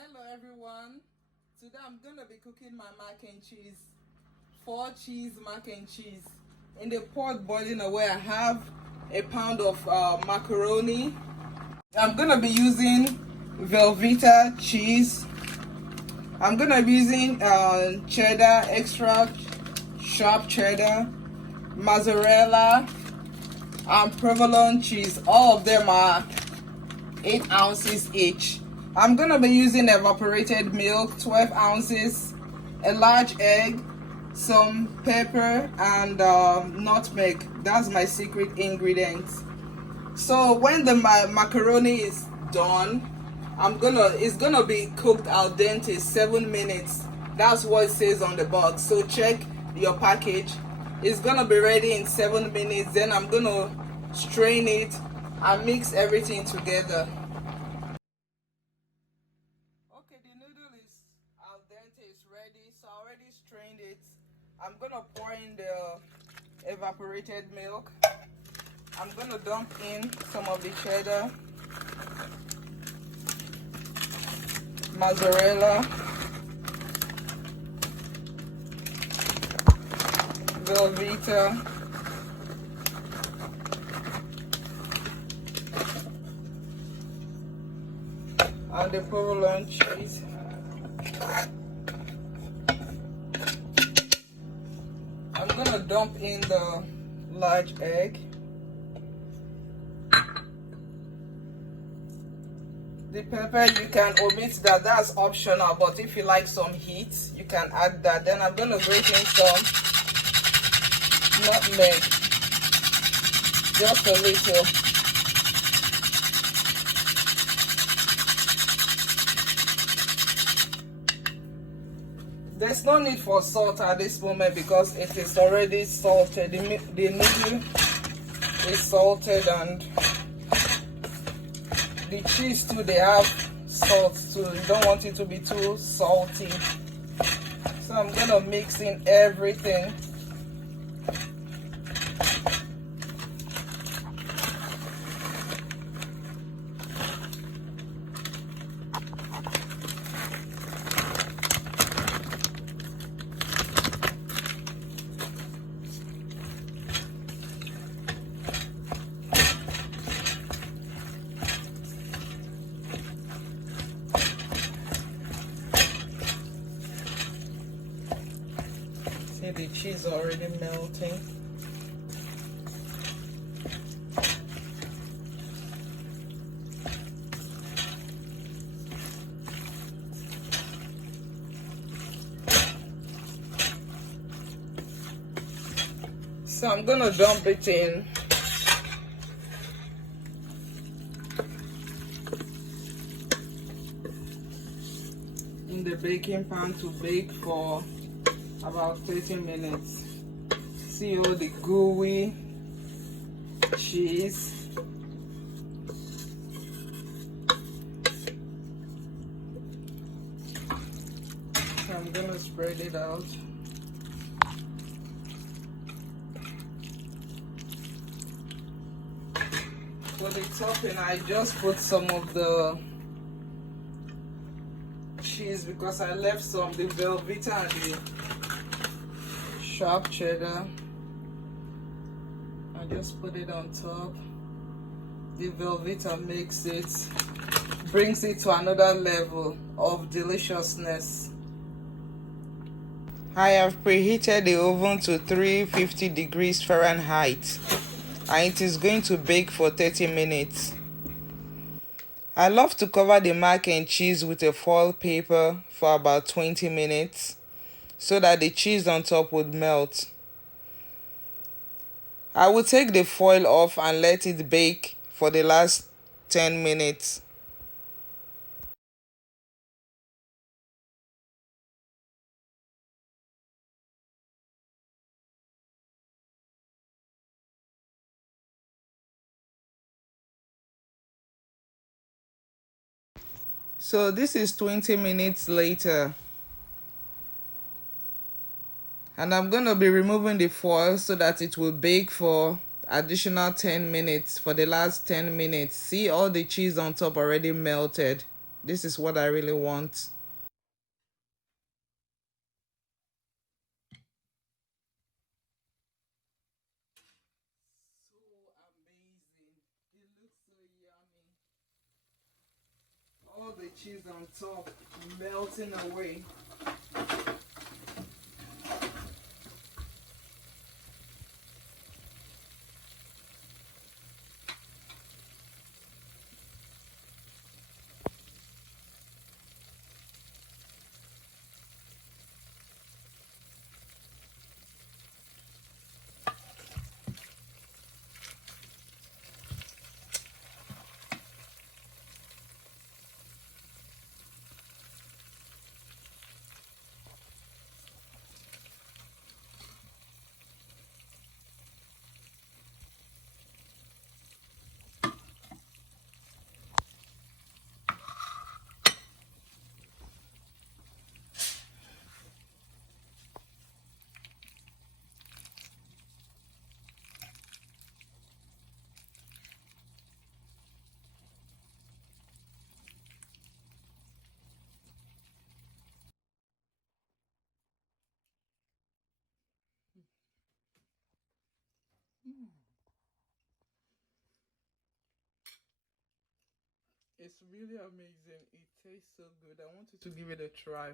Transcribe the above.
Hello everyone. Today I'm gonna be cooking my mac and cheese. 4 cheese mac and cheese. In the pot boiling away, I have a pound of macaroni. I'm gonna be using velveeta cheese. I'm gonna be using cheddar, extra sharp cheddar, mozzarella, and provolone cheese. All of them are 8 ounces each. I'm gonna be using evaporated milk, 12 ounces, a large egg, some pepper, and nutmeg. That's my secret ingredient. So when the macaroni is done, it's gonna be cooked al dente 7 minutes. That's what it says on the box. So check your package. It's gonna be ready in 7 minutes. Then I'm gonna strain it and mix everything together. Okay, the noodle is al dente, is ready. So I already strained it. I'm gonna pour in the evaporated milk. I'm gonna dump in some of the cheddar, mozzarella, velveeta, and the provolone cheese. I'm gonna dump in the large egg. The pepper, you can omit that, that's optional, but if you like some heat, you can add that. Then I'm gonna grate in some nutmeg, just a little. There's no need for salt at this moment because it is already salted. The noodle is salted, and the cheese too, they have salt too. You don't want it to be too salty. So I'm gonna mix in everything. See, the cheese already melting. So I'm gonna dump it in. In the baking pan to bake for about 30 minutes. See all the gooey cheese. I'm gonna spread it out. For the topping, I just put some of the cheese because I left some, the velveeta and the sharp cheddar. I just put it on top. The velveeta makes it, brings it to another level of deliciousness. I have preheated the oven to 350 degrees Fahrenheit, and it is going to bake for 30 minutes. I love to cover the mac and cheese with a foil paper for about 20 minutes so that the cheese on top would melt. I will take the foil off and let it bake for the last 10 minutes. So this is 20 minutes later. And I'm going to be removing the foil so that it will bake for additional 10 minutes, for the last 10 minutes. See, all the cheese on top already melted. This is what I really want. So amazing. It looks so yummy. All the cheese on top melting away. It's really amazing. It tastes so good. I want you to give it a try.